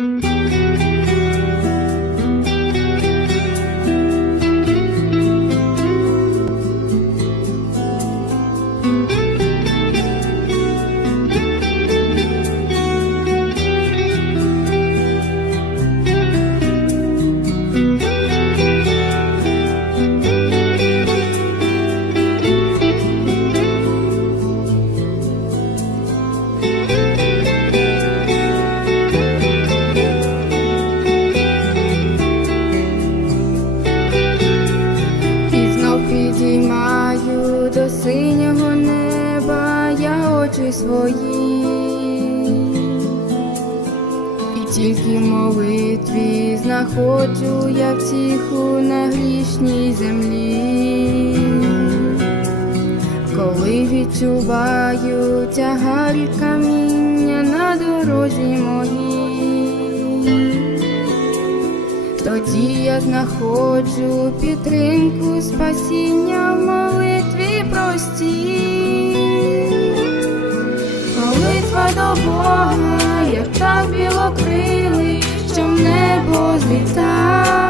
І я свої, і тільки молитві знаходжу я втіху на грішній землі, коли відчуваю тягар каміння на дорозі моїй. Тоді я знаходжу підтримку, спасіння в молитві простій. До Бога, як так білокрилий, що в небо зліта.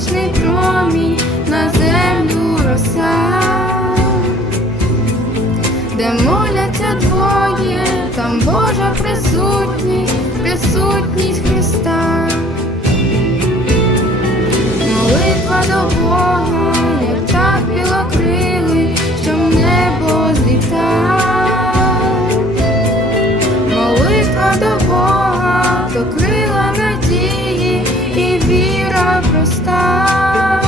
Сонячний проста,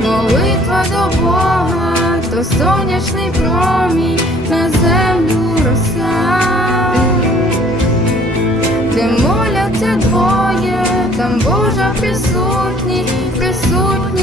молитва до Бога, то сонячний промінь на землю роса, де моляться двоє, там Божа присутні, присутні.